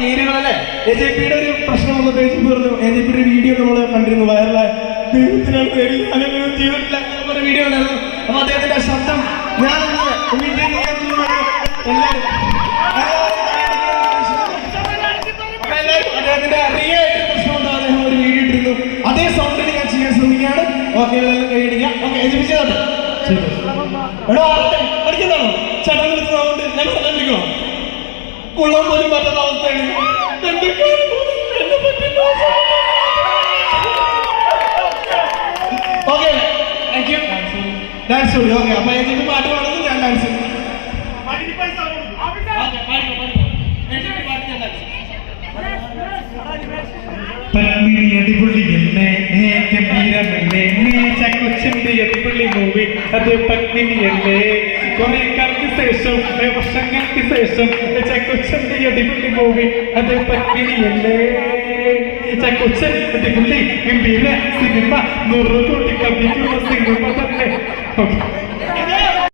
പേരുകളല്ലേ AJP-യുടെ ഒരു പ്രശ്നം വന്നപ്പോൾ AJP പറഞ്ഞു, AJP-യുടെ വീഡിയോ നമ്മൾ കണ്ടിരുന്നു, വൈറലായ ദൈവത്തിനാണ് പേര്, ഞാനങ്ങനെ ചെയ്തിട്ടില്ല ഒരു വീഡിയോ ഉണ്ടായിരുന്നു. അപ്പൊ അദ്ദേഹത്തിന്റെ ശബ്ദം ഞാൻ അദ്ദേഹത്തിന്റെ റിയ ആയിട്ട് പ്രശ്നമുണ്ടോ അദ്ദേഹം ഒരു വീഡിയോ ഇട്ടിരുന്നു. അതേ സൗണ്ടിൽ ഞാൻ ചെയ്യാൻ ശ്രമിക്കുകയാണ്. ഓക്കെ, കൈയടിക്കാം. ഓക്കെ, AJP ചെയ്തോട്ടെ. എടോ പഠിക്കുന്നതാണോ ചേട്ടൻ വിളിച്ചതുകൊണ്ട് ഞാൻ പറഞ്ഞിരിക്കണോ? കൊള്ളാൻ പോലും പറ്റാത്ത അവസ്ഥയാണ്. Okay, thank you. ഡാൻസ് കൂടി. ഓക്കെ, അപ്പൊ AJP പാട്ട് പാടുന്നത് ഞാൻ ഡാൻസ് പത്മിനി അടിപൊളി എന്നെ ഗംഭീരമല്ലേ കൊച്ചിന്റെ അടിപൊളി മൂവി അത് പത്മിനിയല്ലേ കുറെ കാലത്ത് ശേഷം വർഷങ്ങൾക്ക് ശേഷം കൊച്ചിന്റെ അടിപൊളി മൂവി അത് പത്മിനിയല്ലേ കൊച്ചൻ അടിപൊളി ഗംഭീര സിനിമ 100 കോടി കവിക്കുന്ന സിനിമ തന്നെ.